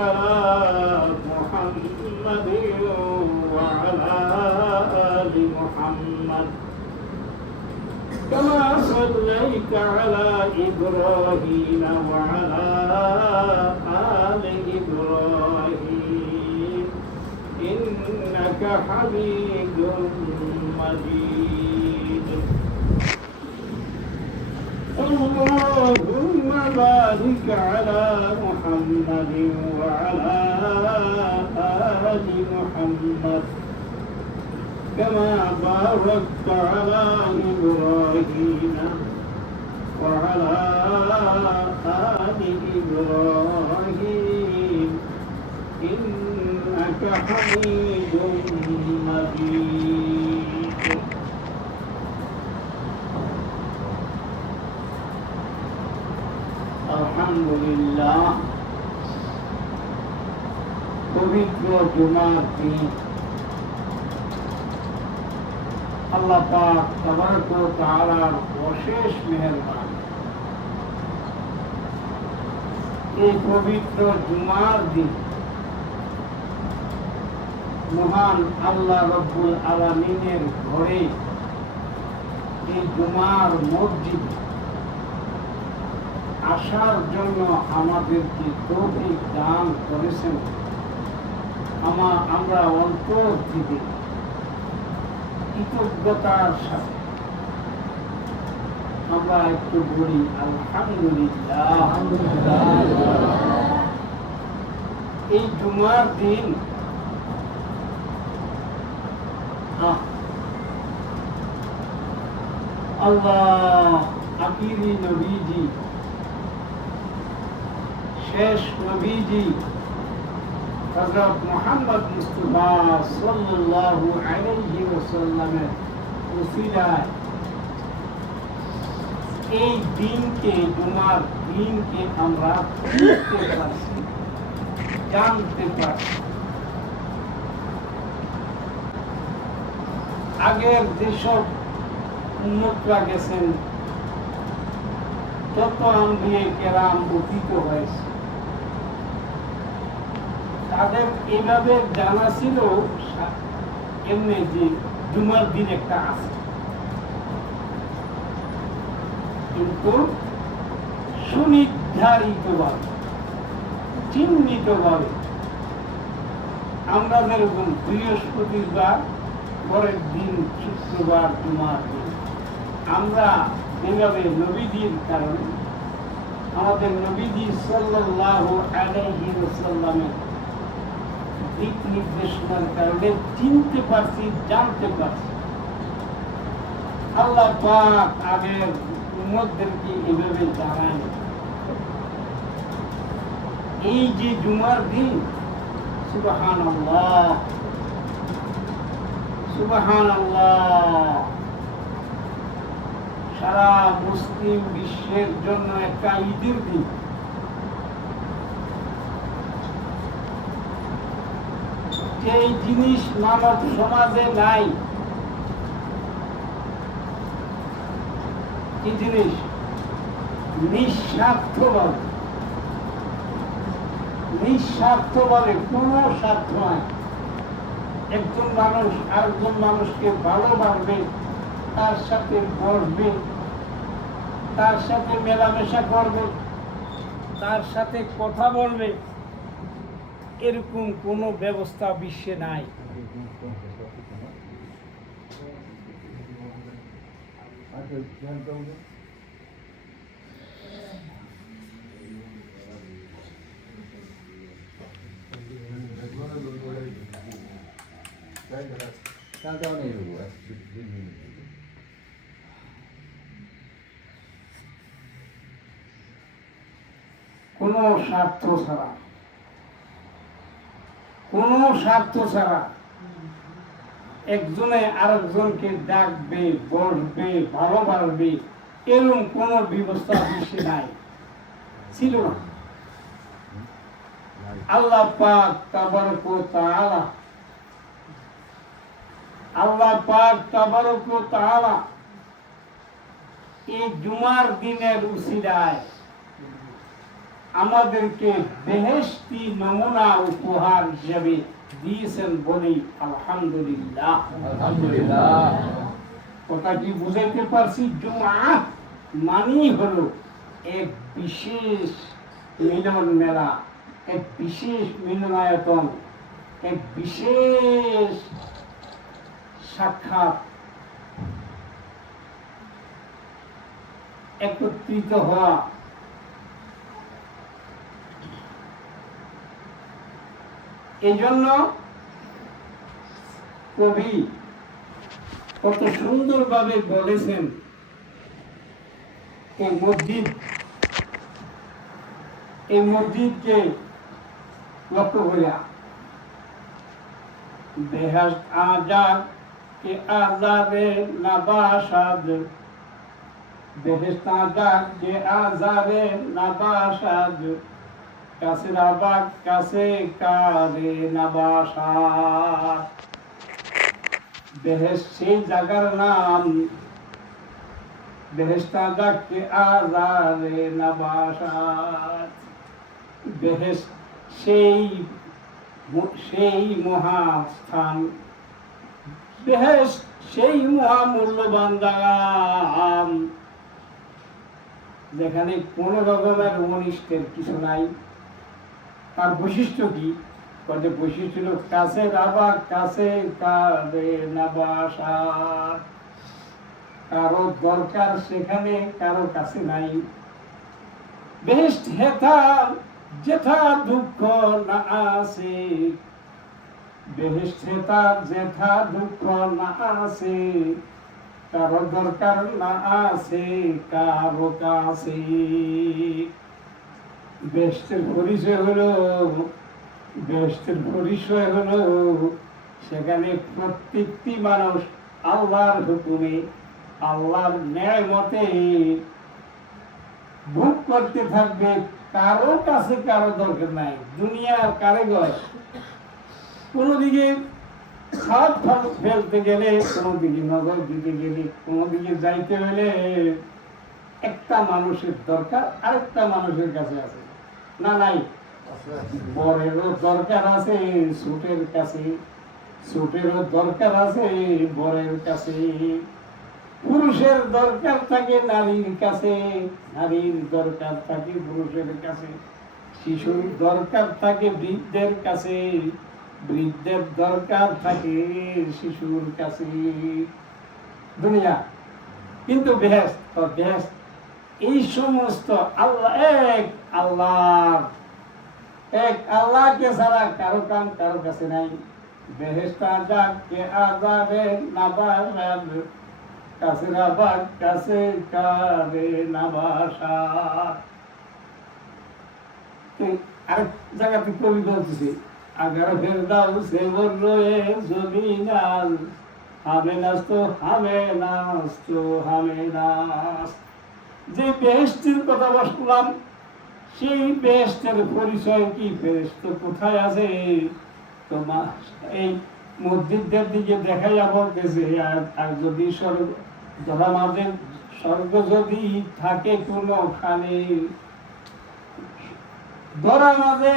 على محمد وعلى آل محمد كما صليت على إبراهيم وعلى آل إبراهيم إنك حميد مجيد اللهم بارك على محمد وعلى آل محمد كما باركت على إبراهيم وعلى آل إبراهيم إنك حميد مجيد الحمد لله পবিত্র জুমার দিন আল্লাহ পাক তাবারক ওয়া তাআলার অশেষ মেহেরবান। এই পবিত্র জুমার দিন মহান আল্লাহ রব্বুল আলামিনের ঘরে এই জুমার মসজিদে আসার জন্য আমাদেরকে তৌফিক দান করেছেন। আমরা অন্তর থেকে কৃতজ্ঞতার সাথে আমরা একটু বলি আলহামদুলিল্লাহ। এই জুমার দিন আল্লাহ আখিরি নবীজি, শেষ নবীজি হযরত মুহাম্মদ মুস্তাফা সাল্লাল্লাহু আলাইহি ওয়াসাল্লামের ওসিলায় এই দিনকে, জুমার দিনকে আমরা বুঝতে পারছি, জানতে পারছি। আগের যেসব উম্মতরা গেছেন তত আম্বিয়ে কেরাম অতীত হয়েছে, তাদের এইভাবে জানা ছিল এমনি যে জুমার দিন একটা আছে, কিন্তু সুনির্ধারিতভাবে চিহ্নিতভাবে আমরা যেরকম বৃহস্পতিবার পরের দিন শুক্রবার জুমার দিন, আমরা যেভাবে নবীজির কারণে আমাদের নবীজি সাল্লাল্লাহু আলাইহি ওয়াসাল্লামের দিক নির্দেশনার কারণে চিনতে পারছি, জানতে পারছি। আল্লাহ পাক আগের উম্মতদেরকে এভাবে জানান। এই যে জুমার দিন, সুবহানাল্লাহ সুবহানাল্লাহ, সারা মুসলিম বিশ্বের জন্য একটা ঈদের দিন। এই জিনিস মানব সমাজে নাই। কি জিনিস? নিঃস্বার্থভাবে, নিঃস্বার্থভাবে, কোনো স্বার্থ নাই। একজন মানুষ আরেকজন মানুষকে ভালোবাসবে, তার সাথে বসবে, তার সাথে মেলামেশা করবে, তার সাথে কথা বলবে, এরকম কোনো ব্যবস্থা বিশ্বে নাই। কোনো স্বার্থ ছাড়া, কোনো স্বার্থ ছাড়া একজনে আরেকজনকে ডাকবে, বসবে, ভালোবাসবে, এরকম কোন ব্যবস্থা বিশ্বে নাই, ছিল না। আল্লাহ পাক তাবারক ওয়া তাআলা, আল্লাহ পাক তাবারক ওয়া তাআলা এই জুমার দিনের উসিলায় আমাদেরকে বেহেশতি নমুনা উপহার হিসেবে দিয়েছেন বলি আলহামদুলিল্লাহ। আলহামদুলিল্লাহ। কথা কি বুঝাইতে পারছি? জুমা মানি হলো এক বিশেষ মিলন মেলা, এক বিশেষ মিলনায়তন, এক বিশেষ সাক্ষাৎ, একত্রিত হওয়া। এজন্য কবি কত সুন্দরভাবে বলেছেন এই মসজিদকে লক্ষ্য করিয়া, বেহেশত আজাদ কে আজাবে নবাশাদ, বেহেশত আজাদ কে আজাবে নবাশাদ, কাসরাবাগ কাসে কারে নবাশাদ। বেহেশত সেই জায়গার নাম, বেহেশত আজাদ কে আজাবে নবাশাদ। বেহেশত সেই মহাস্থান, বেহেশত সেই মহামূল্যবান জায়গা যেখানে কোন রকমের অনিষ্টের কিছু নাই। তার বৈশিষ্ট্য কি? বৈশিষ্ট্য হলো কাছে রাবা কাছে কারে নবাশাদ। কারো দরকার সেখানে, কারো কাছে নাই। বেহেশত হেথা যেথা দুঃখ না আসে, বেহেশত হেথা যেথা দুঃখ না আসে, কারো দরকার না আসে কারো কাছে। বেহেশতের পরিচয় হলো সেখানে প্রত্যেকটি মানুষ আল্লাহর হুকুমে, আল্লাহর নেয়ামতে ভোগ করতে থাকবে। কারো কাছে কারো দরকার নাই। দুনিয়ার কারিগর কোনো দিকে খাত ফেলতে গেলে, কোনো দিকে নজর দিতে গেলে, কোনো দিকে যাইতে হলে একটা মানুষের দরকার আরেকটা মানুষের কাছে আছে না? নাই। বরেরও দরকার আছে সুটের কাছে, সুটেরও দরকার আছে বরের কাছে। পুরুষের দরকার থাকে নারীর কাছে, নারীর দরকার থাকে পুরুষের কাছে। শিশুর দরকার থাকে বৃদ্ধের কাছে, বৃদ্ধের দরকার থাকে শিশুর কাছে। দুনিয়া কিন্তু বেহেশত এই সমস্ত আল্লাহ, এক আল্লাহকে ছাড়া কারো কাম কারো কাছে নাই। বেহেশত আজাদ কে আজাবে নবাশাদ, কাসরাবাগ কাসে কারে নবাশাদ। আরেক জায়গাতে কবি বলতেছে, আগার ফেরদাউসে বর্রয়ে জমিনাল, হামে নাস্তো হামে নাস্তো হামে নাস। যে বেহেশতের কথা বললাম, সেই বেহেশতের পরিচয় কি? বেহেশত কোথায় আছে? তোমার এই মসজিদদের দিকে দেখাইয়া বলতেছে, আর যদি ধরা মাঝে স্বর্গ যদি থাকে কোনখানে, ধরা মাঝে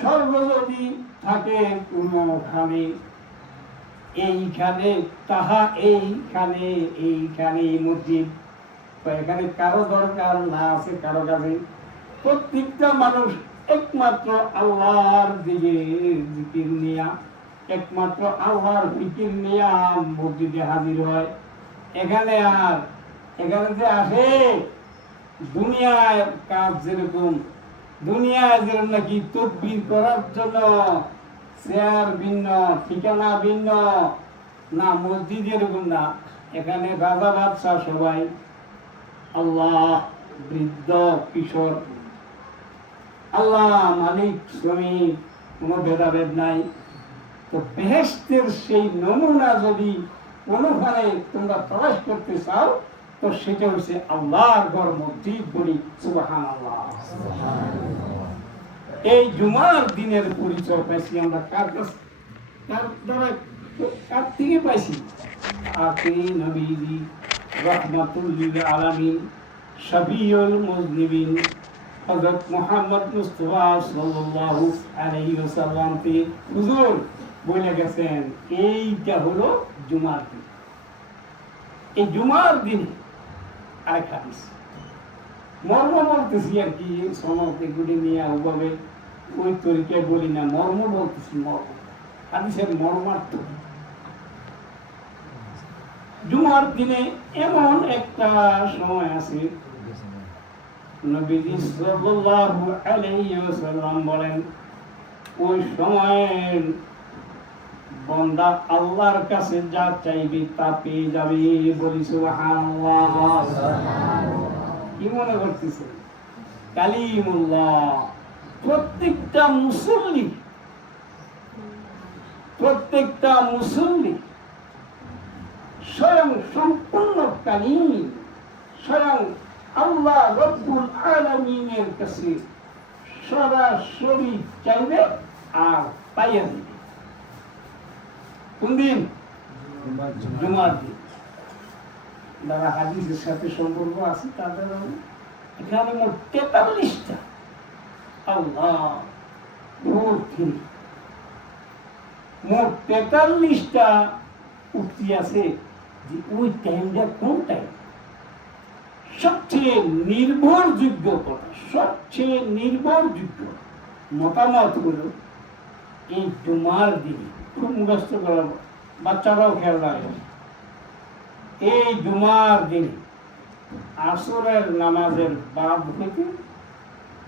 স্বর্গ যদি থাকে কোনখানে, এইখানে তাহা এইখানে, এইখানে মসজিদ। এখানে কারো দরকার না আছে কারো কাছে। প্রত্যেকটা মানুষ একমাত্র আল্লাহর দিকে জিকির নিয়া, একমাত্র আল্লাহর ফিকির নিয়া মসজিদে হাজির হয়। এখানে যে আসে দুনিয়ার কাজ যেরকম, দুনিয়ায় যেরকম নাকি তদবির করার জন্য চেয়ার ভিন্ন, ঠিকানা ভিন্ন, না মসজিদ এরকম না। এখানে রাজা বাদশাহ সবাই আল্লাহ, বৃদ্ধ কিশোর আল্লাহ, মালিক শ্রমিক, কোনো ভেদাভেদ নাই। তো বেহেশতের সেই নমুনা যদি কোনোখানে তোমরা প্রবেশ করতে চাও, তো সেটা হচ্ছে আল্লাহর ঘর মসজিদ বলি সুবহানাল্লাহ। এই জুমার দিনের পরিচয় পাইছি আমরা কার থেকে পাইছি? আখিরি নবীজি রাহমাতুল লিল আলামিন, শফিউল মুজনিবিন, হযরত মুহাম্মদ মুস্তাফা সাল্লাল্লাহু আলাইহি ওয়াসাল্লাম থেকে হুজুর বলে গেছেন এইটা হলো জুমার দিন। এই জুমার দিন আরেক হাদিস মর্ম বলতেছি আর কি, সনদ এগুলি নিয়ে ওভাবে ওই তরিকায় বলি না, মর্ম বলতেছি, মর্ম হাদিসের মর্মার্থ। জুমার দিনে এমন একটা সময় আছে, নবীজি সাল্লাল্লাহু আলাইহি ওয়াসাল্লাম বলেন ওই সময়ের বান্দা আল্লাহর কাছে যা চাইবে তা পেয়ে যাবে। বলি সুবহানাল্লাহ। কি মনে করতেছে? কালিমুল্লাহ। প্রত্যেকটা মুসল্লি স্বয়ং সম্পূর্ণ কালিম, স্বয়ং আল্লাহ রব্বুল আলামিনের কাছে সরাসরি চাইবে আর পাইয়া দিবে। কোন দিন? জুমার দিন। যারা হাদিসের সাথে সম্পর্ক আছে তাদের এখানে মোট 43টা আল্লাহ মোট 43টা উক্তি আছে যে ওই টাইমটা কোন টাইম সবচেয়ে নির্ভরযোগ্য কথা, সবচেয়ে নির্ভরযোগ্য মতামত হলো এই জুমার দিনে। খুব মুখস্থ করা, বাচ্চারাও খেয়াল রাখবে। এই জুমার দিনে আসরের নামাজের বাদ হইতে,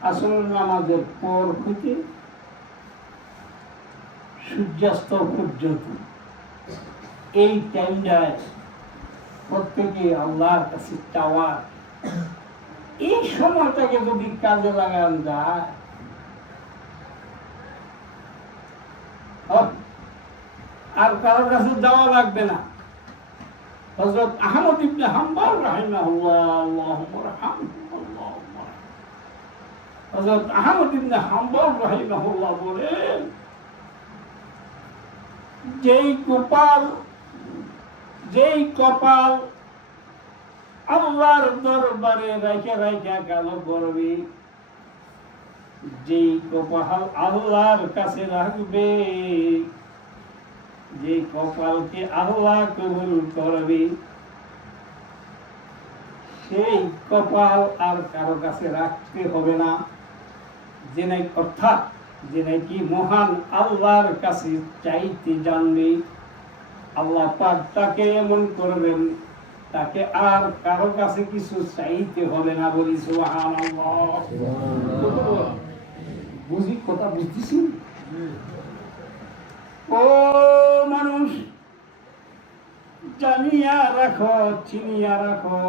আসরের নামাজের পর হইতে সূর্যাস্ত পর্যন্ত এই টাইমটায় প্রত্যেকে আল্লাহর কাছে চাওয়ার, এই সময়টাকে যদি কাজে লাগান যায় আর কারোর কাছে যাওয়া লাগবে না। হযরত আহমদ ইবনে হাম্বল রাহিমাহুল্লাহ, আল্লাহুম্মা রাহমহু, হযরত আহমদ ইবনে হাম্বল রাহিমাহুল্লাহ বলেন যেই কপাল আল্লাহর দরবারে রাইখা রাইখা কালো করবে, যেই কপাল আল্লাহর কাছে রাখবে, যে কপালকে আল্লাহ কবুল করবে, সেই কপাল আর কারো কাছে রাখতে হবে না। যে নাই অর্থাৎ যে নাকি মহান আল্লাহর কাছে চাইতে জানবে, আল্লাহ পাক তাকে এমন করবেন তাকে আর কারো কাছে কিছু চাইতে হবে না। বলি সুবহানাল্লাহ। বুঝি কথা বুঝতেছি? ও মানুষ, জানিয়া রাখো, চিনিয়া রাখো,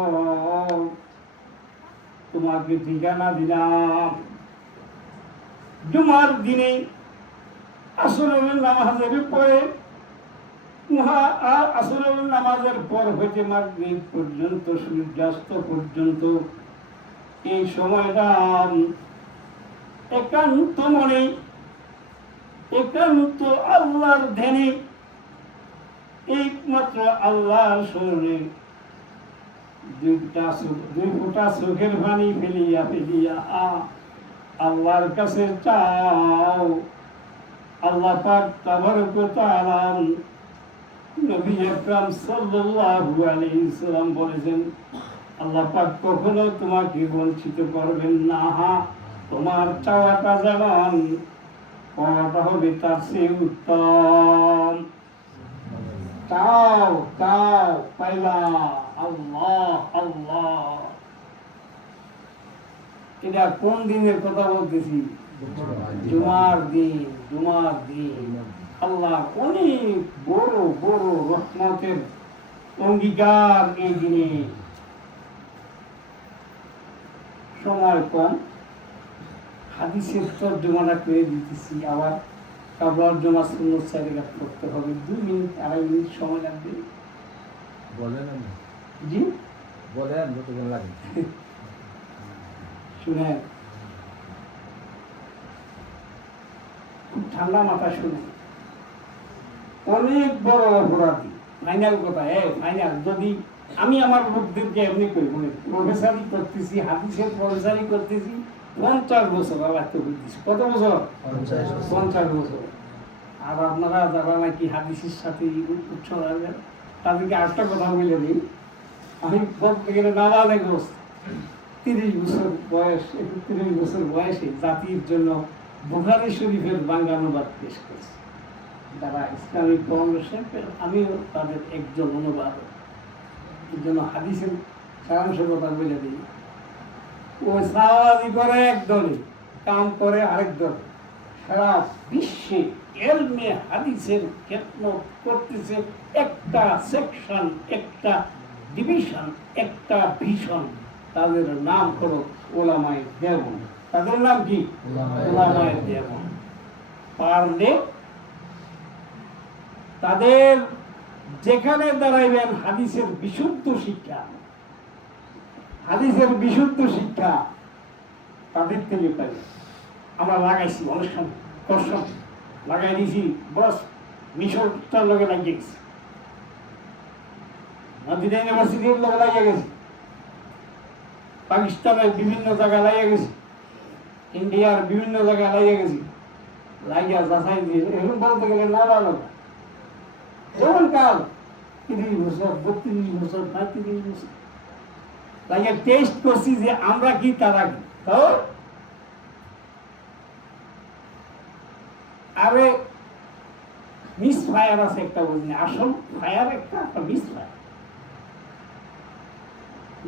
তোমাকে ঠিকানা দিলাম। জুমার দিনে আসরের নামাজের পরে আসরের নামাজের পর হইতে মাগরিব পর্যন্ত, সূর্যাস্ত পর্যন্ত এই সময়টা একান্ত মনে, একান্ত আল্লাহর ধ্যানে, একমাত্র আল্লাহর স্মরণে দুই ফোঁটা চোখের পানি ফেলিয়া ফেলিয়া আল্লাহর কাছে চাও। আল্লাহ পাক তাবারক ওয়া তাআলা নবী আকরাম সাল্লাল্লাহু আলাইহি সাল্লাম বলেছেন, আল্লাহ পাক কখনো তোমাকে বঞ্চিত করবেন না। তোমার চাওয়াটা যেমন পাওয়াটা হবে তার চেয়ে উত্তম। চাও চাও পাইবা। আল্লাহ আল্লাহ। এটা কোন দিনের কথা বলতেছি? জুমার দিন। জুমার দিন আল্লাহ অনেক বড় বড় রহমতের অঙ্গীকার এই দিনে। সময় কম, হাদিসের তর্জমাটা করে দিতেছি। আবার কাবলার জমা সুন্নত সাইডে করতে হবে, 2 মিনিট 2.5 মিনিট সময় লাগবে। বলেন জি বলেন, যতক্ষণ লাগে শুনেন, খুব ঠান্ডা মাথা শুনেন। অনেক বড় অপরাধী, ফাইনাল কথা, ফাইনাল। যদি আমি আমার লোকদেরকে এমনি করি, মানে প্রফেসরি করতেছি, হাদিসের প্রফেসরি করতেছি, 50 বছর আল্লাহ তৌফিক দিয়েছে। কত বছর? 50 বছর। আর আপনারা যারা নাকি হাদিসের সাথে উৎসব আছেন তাদেরকে আরেকটা কথা বলে দিই, আমি বলতে গেলে নাবালেগস্ত 30 বছর বয়স 31 বছর বয়সে জাতির জন্য বুখারী শরীফের বাংলা অনুবাদ পেশ করছি। যারা ইসলামিক ফাউন্ডেশন, আমিও তাদের একজন অনুবাদক। এই জন্য হাদিসের সারাংশ কথা বলে দিই। ও সাওয়াজি করে এক দলে, কাম করে আরেক দলে। সারা বিশ্বে এলমে হাদিসের খেদমত করতেছে একটা সেকশন, একটা ডিভিশন, একটা ভিশন। তাদের নাম হলো ওলামায়ে দেওবন্দ। তাদের নাম কি? ওলামায়ে দেওবন্দ। পারলে তাদের যেখানে দাঁড়াইবেন হাদিসের বিশুদ্ধ শিক্ষা, হাদিসের বিশুদ্ধ শিক্ষা তাদের থেকে পাই। আমরা লাগাইছি অনুষ্ঠান কর্ষণ লাগাই দিয়েছি, বস মিশরটার লগে লাগিয়ে গেছি, মদিনা ইউনিভার্সিটির লগে লাগিয়ে গেছি, পাকিস্তানের বিভিন্ন জায়গায় লাগিয়ে গেছি, ইন্ডিয়ার বিভিন্ন জায়গায় লাগিয়ে গেছি। লাগিয়া যাচাই দিয়ে এরকম বলতে গেলে না ভালো যেমন কাল 30 বছর 32 বছর 35 বছর লাগিয়ে টেস্ট করছি যে আমরা কি তারা কি। তো আরে মিস ফায়ার আছে একটা, বুঝলি আসল ফায়ার একটা, মিস ফায়ার।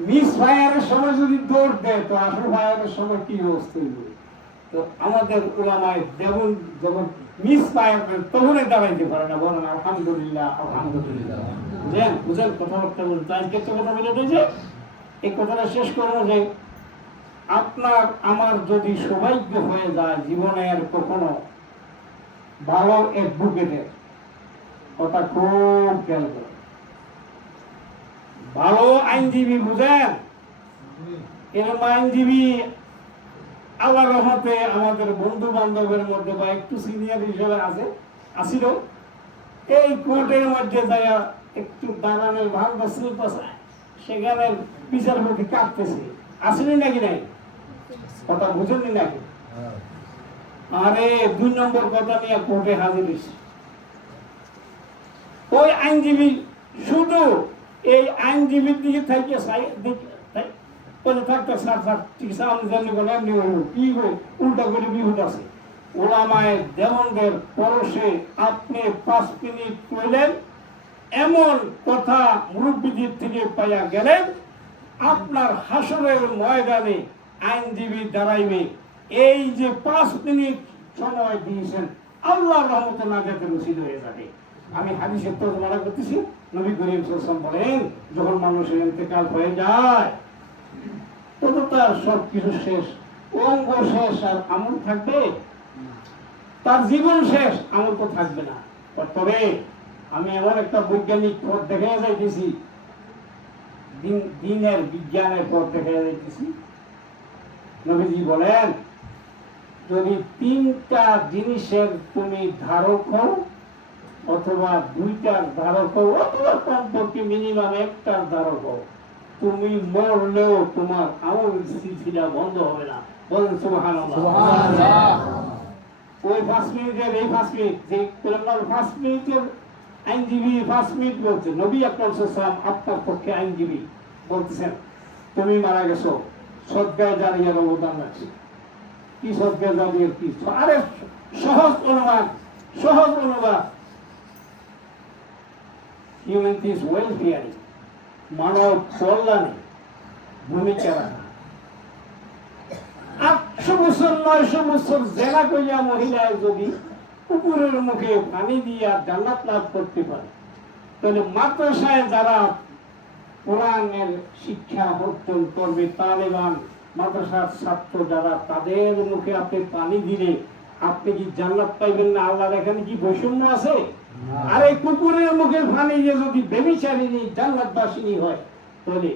মিস ফায়ারের সময় যদি দৌড় দেয় তো আসল ফায়ারের সময় কি অবস্থা হইবে। তো আমাদের ওলামায়ে দেওবন্দ যখন মিস ফায়ার করে তখনই দাঁড়াইতে পারে না, বলেন আলহামদুলিল্লাহ আলহামদুলিল্লাহ। বুঝেন কথাবার্তা বলতে আজকে একটা কথা বলে দিয়েছে, এই কথাটা শেষ করবো যে আপনার আমার যদি সৌভাগ্য হয়ে যায় জীবনের কখনো ভালো অ্যাডভোকেটের কথা খুব খেয়াল করে, ভালো আইনজীবী, বুঝেন এরকম আইনজীবী আল্লাহর রহমতে আমাদের বন্ধু বান্ধবের মধ্যে বা একটু সিনিয়র হিসেবে আসিল। এই কোর্টের মধ্যে যাইয়া একটু দাঁড়ানোর ভাগ বসে সেখানে বিচারপতি কাঁপতেছে, আসেনি নাকি নাই? কথা বুঝেননি নাকি? আরে 2 নম্বর কথা নিয়ে কোর্টে হাজির হয়েছে। ওই আইনজীবী শুধু এই আইনজীবীর দিকে থেকে থাকতো, স্যার স্যার ঠিক আছে আমি জানি বলেন কি উল্টা করে বিহুদ আছে। ওলামায়ে দেওবন্দের পরশে আপনি 5 মিনিট কইলেন, এমন কথা মুরব্বীদের থেকে পাইয়া গেলেন, আপনার হাসরের ময়দানে আইনজীবী দাঁড়াইবে। এই যে 5 মিনিট সময় দিয়েছেন আল্লাহর রহমতে নাজাতের উসিলা হয়ে যাবে। আমি হাদিসের তরজমা করতেছি, নবী করিম সাল্লাল্লাহু আলাইহি ওয়াসাল্লাম বলেন যখন মানুষের ইন্তেকাল হয়ে যায় তত তার সব কিছু শেষ, অঙ্গ শেষ, আর আমল থাকবে? তার জীবন শেষ, আমল তো থাকবে না। তবে আমি এমন একটা বৈজ্ঞানিক পথ দেখে যাইতেছি, দিনের বিজ্ঞানের পথ দেখে যাইতেছি। নবীজি বলেন যদি 3টা জিনিসের তুমি ধারক হও অথবা 2টার ধারক হও অথবা কমপক্ষে মিনিমাম 1টার ধারক হও, তুমি মরলেও তোমার আমল সিলসিলা বন্ধ হবে না। বলেন সুবহানাল্লাহ। ওই 5 মিনিটের এই 5 মিনিট যে 5 মিনিটের আইনজীবী 5 মিনিট বলছে, নবী আকরাম সাল্লাল্লাহু আলাইহি ওয়াসাল্লাম আপনার পক্ষে আইনজীবী বলতেছেন তুমি মারা গেছো, সদকায়ে জারিয়ার অবদান আছে। কি সদকায়ে জারিয়ার কি? আরে সহজ অনুবাদ, সহজ অনুবাদ, হিউম্যানিটিজ ওয়েলফেয়ার, মানব কল্যাণে ভূমিকা রাখা। 800 বছর 900 বছর জেলা কইয়া মহিলায় যদি কুকুরের মুখে পানি দিয়া জান্নাত লাভ করতে পারে, তাহলে মাদ্রাসায় যারা কোরআনের শিক্ষা অর্জন করবে, তালেবান মাদ্রাসার ছাত্র যারা, তাদের মুখে আপনি পানি দিলে আপনি কি জান্নাত পাইবেন না? আল্লাহর এখানে কি বৈষম্য আছে? আর এই কুকুরের মুখে পানি দিয়ে যদি বেবিচারিণী জান্নাতবাসিনী হয়, তাহলে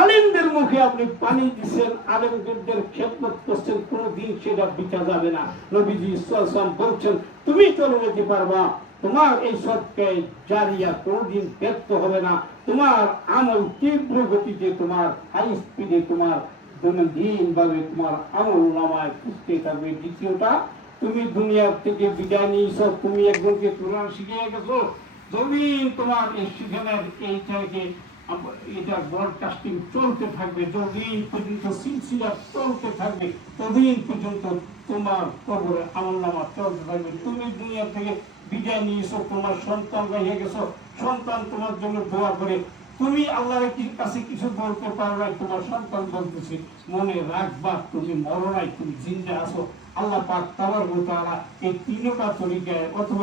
আলেমদের মুখে আপনি পানি দিচ্ছেন, আলেমদের খেদমত করছেন, কোনদিন সেটা বিকা যাবে না। নবীজি সাল্লাল্লাহু আলাইহি ওয়াসাল্লাম বলছেন তুমি চলে যেতে পারবা, তোমার এই সদকায়ে জারিয়া কোনদিন ব্যর্থ হবে না, তোমার আমল তীব্র গতিতে, তোমার হাই স্পিডে তোমার দৈনন্দিন ভাবে তোমার আমল নামায় উঠতে থাকবে। দ্বিতীয়টা, তুমি দুনিয়ার থেকে বিদায় নিয়েছ, তুমি একজনকে কোরআন শিখিয়ে গেছো, যতদিন তোমার এই শিখানোর এইটাকে এটা ব্রডকাস্টিং চলতে থাকবে, যতদিন পর্যন্ত সিলসিলা চলতে থাকবে, ততদিন পর্যন্ত তোমার কবরে আমলনামা চলতে থাকবে। তুমি দুনিয়া থেকে বিদায় নিয়েছো, তোমার সন্তান হয়ে গেছো, সন্তান তোমার জন্য দোয়া করে, তুমি আল্লাহর কাছে কিছু বলতে পারো নাই, তোমার সন্তান বলতেছে মনে রাখবা তুমি মরো নাই, তুমি জিন্দা আছো। আল্লাহ পাক তাবারক ওয়া তাআলা এই তিনটা তরিকায় অথবা